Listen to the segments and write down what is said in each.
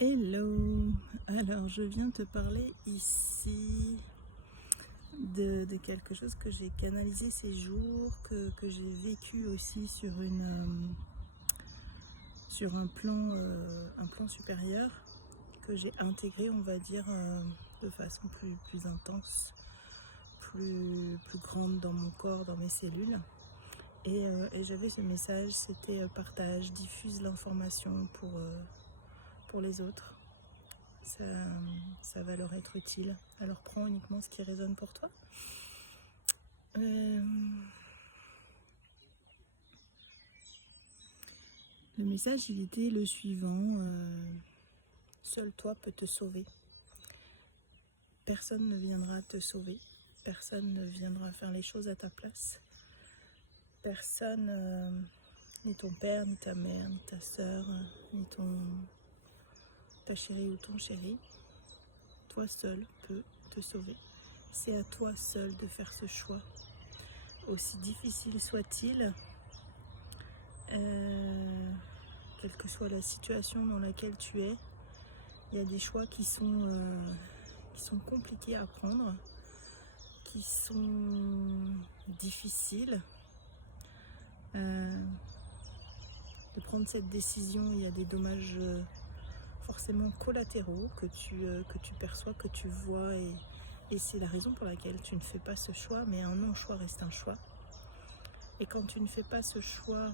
Hello, alors je viens te parler ici de quelque chose que j'ai canalisé ces jours, que j'ai vécu aussi sur un plan supérieur, que j'ai intégré, on va dire, de façon plus intense, plus grande dans mon corps, dans mes cellules. Et j'avais ce message, c'était partage, diffuse l'information pour les autres. Ça, ça va leur être utile. Alors prends uniquement ce qui résonne pour toi. Le message, il était le suivant. Seul toi peux te sauver. Personne ne viendra te sauver. Personne ne viendra faire les choses à ta place. Personne, ni ton père, ni ta mère, ni ta soeur, ni ta chérie ou ton chéri. Toi seul peux te sauver. C'est à toi seul de faire ce choix. Aussi difficile soit-il, quelle que soit la situation dans laquelle tu es, il y a des choix qui sont compliqués à prendre, qui sont difficiles. De prendre cette décision, il y a des dommages forcément collatéraux que tu perçois, que tu vois, et c'est la raison pour laquelle tu ne fais pas ce choix, mais un non-choix reste un choix. Et quand tu ne fais pas ce choix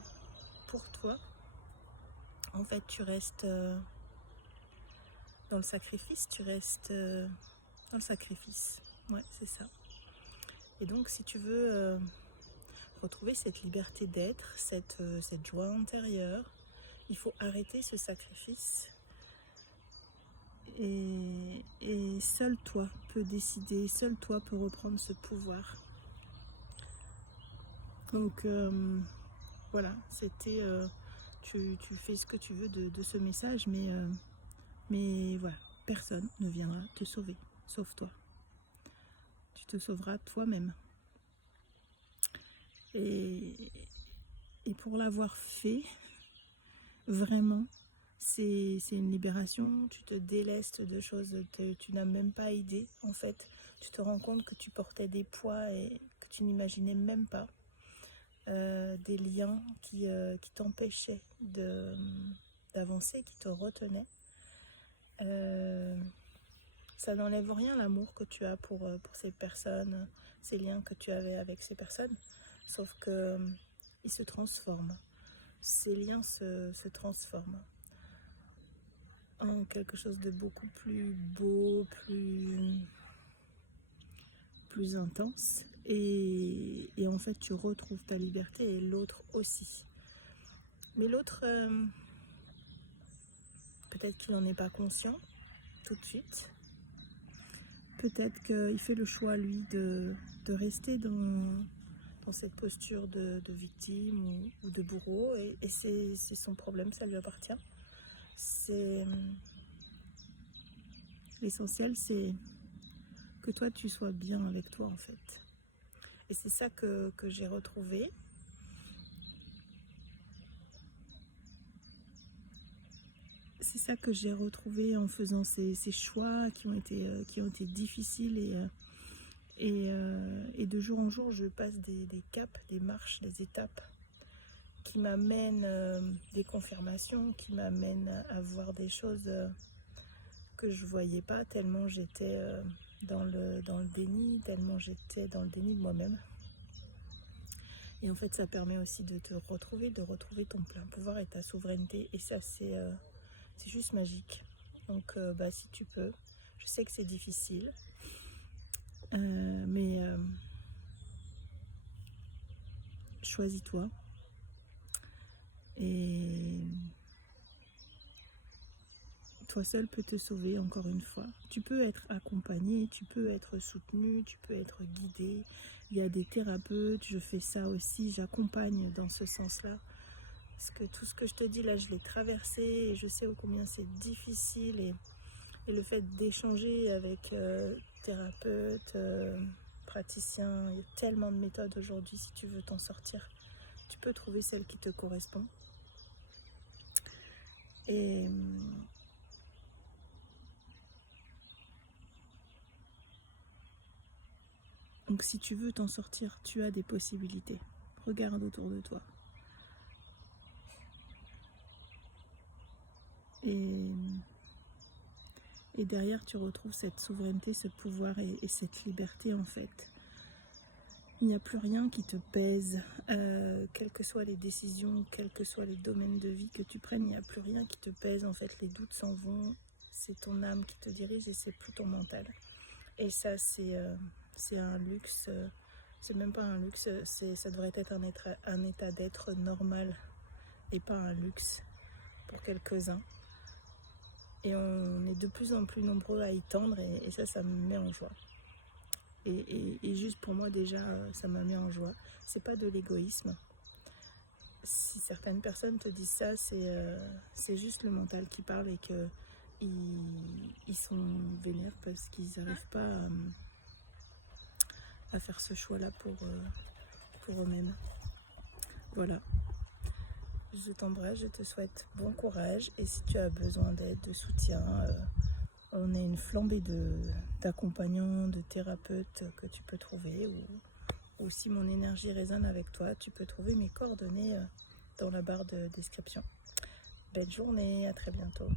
pour toi, en fait tu restes dans le sacrifice, dans le sacrifice. Ouais, c'est ça. Et donc si tu veux retrouver cette liberté d'être, cette joie intérieure, il faut arrêter ce sacrifice. Et seul toi peux décider, seul toi peux reprendre ce pouvoir. Donc voilà, c'était tu fais ce que tu veux de ce message, mais voilà, personne ne viendra te sauver, sauf toi. Tu te sauveras toi-même. Et pour l'avoir fait, vraiment, c'est une libération. Tu te délestes de choses, tu n'as même pas idée. En fait, tu te rends compte que tu portais des poids et que tu n'imaginais même pas. Des liens qui t'empêchaient d'avancer, qui te retenaient. Ça n'enlève rien l'amour que tu as pour ces personnes, ces liens que tu avais avec ces personnes, sauf que ils se transforment. Ces liens se transforment en quelque chose de beaucoup plus beau, plus intense. Et en fait, tu retrouves ta liberté et l'autre aussi. Mais l'autre, peut-être qu'il n'en est pas conscient tout de suite. Peut-être qu'il fait le choix, lui, de rester dans cette posture de victime ou de bourreau. Et c'est son problème, ça lui appartient. L'essentiel, c'est que toi, tu sois bien avec toi, en fait. Et c'est ça que j'ai retrouvé. C'est ça que j'ai retrouvé en faisant ces choix qui ont été difficiles. Et de jour en jour, je passe des caps, des marches, des étapes qui m'amènent des confirmations, qui m'amènent à voir des choses que je ne voyais pas, tellement j'étais dans le déni, tellement j'étais dans le déni de moi-même. Et en fait, ça permet aussi de te retrouver, de retrouver ton plein pouvoir et ta souveraineté. Et ça, c'est juste magique. Donc, si tu peux, je sais que c'est difficile, mais choisis-toi. Et toi seul peux te sauver, encore une fois. Tu peux être accompagné, tu peux être soutenu, tu peux être guidé. Il y a des thérapeutes, je fais ça aussi, j'accompagne dans ce sens-là. Parce que tout ce que je te dis là, je l'ai traversé et je sais combien c'est difficile. Et le fait d'échanger avec thérapeutes, praticiens, il y a tellement de méthodes aujourd'hui. Si tu veux t'en sortir, tu peux trouver celle qui te correspond. Et Donc si tu veux t'en sortir, tu as des possibilités. Regarde autour de toi. Et derrière, tu retrouves cette souveraineté, ce pouvoir et cette liberté en fait. Il n'y a plus rien qui te pèse, quelles que soient les décisions, quels que soient les domaines de vie que tu prennes, il n'y a plus rien qui te pèse. En fait, les doutes s'en vont, c'est ton âme qui te dirige et c'est plus ton mental. Et ça, c'est un luxe, c'est même pas un luxe, ça devrait être un état d'être normal et pas un luxe pour quelques-uns. Et on est de plus en plus nombreux à y tendre et ça me met en joie. Et juste pour moi déjà, ça m'a mis en joie. C'est pas de l'égoïsme. Si certaines personnes te disent ça, c'est juste le mental qui parle et que ils sont vénères parce qu'ils n'arrivent pas à faire ce choix-là pour eux-mêmes. Voilà. Je t'embrasse, je te souhaite bon courage et si tu as besoin d'aide, de soutien, on a une flambée d'accompagnants, de thérapeutes que tu peux trouver ou si mon énergie résonne avec toi, tu peux trouver mes coordonnées dans la barre de description. Belle journée, à très bientôt.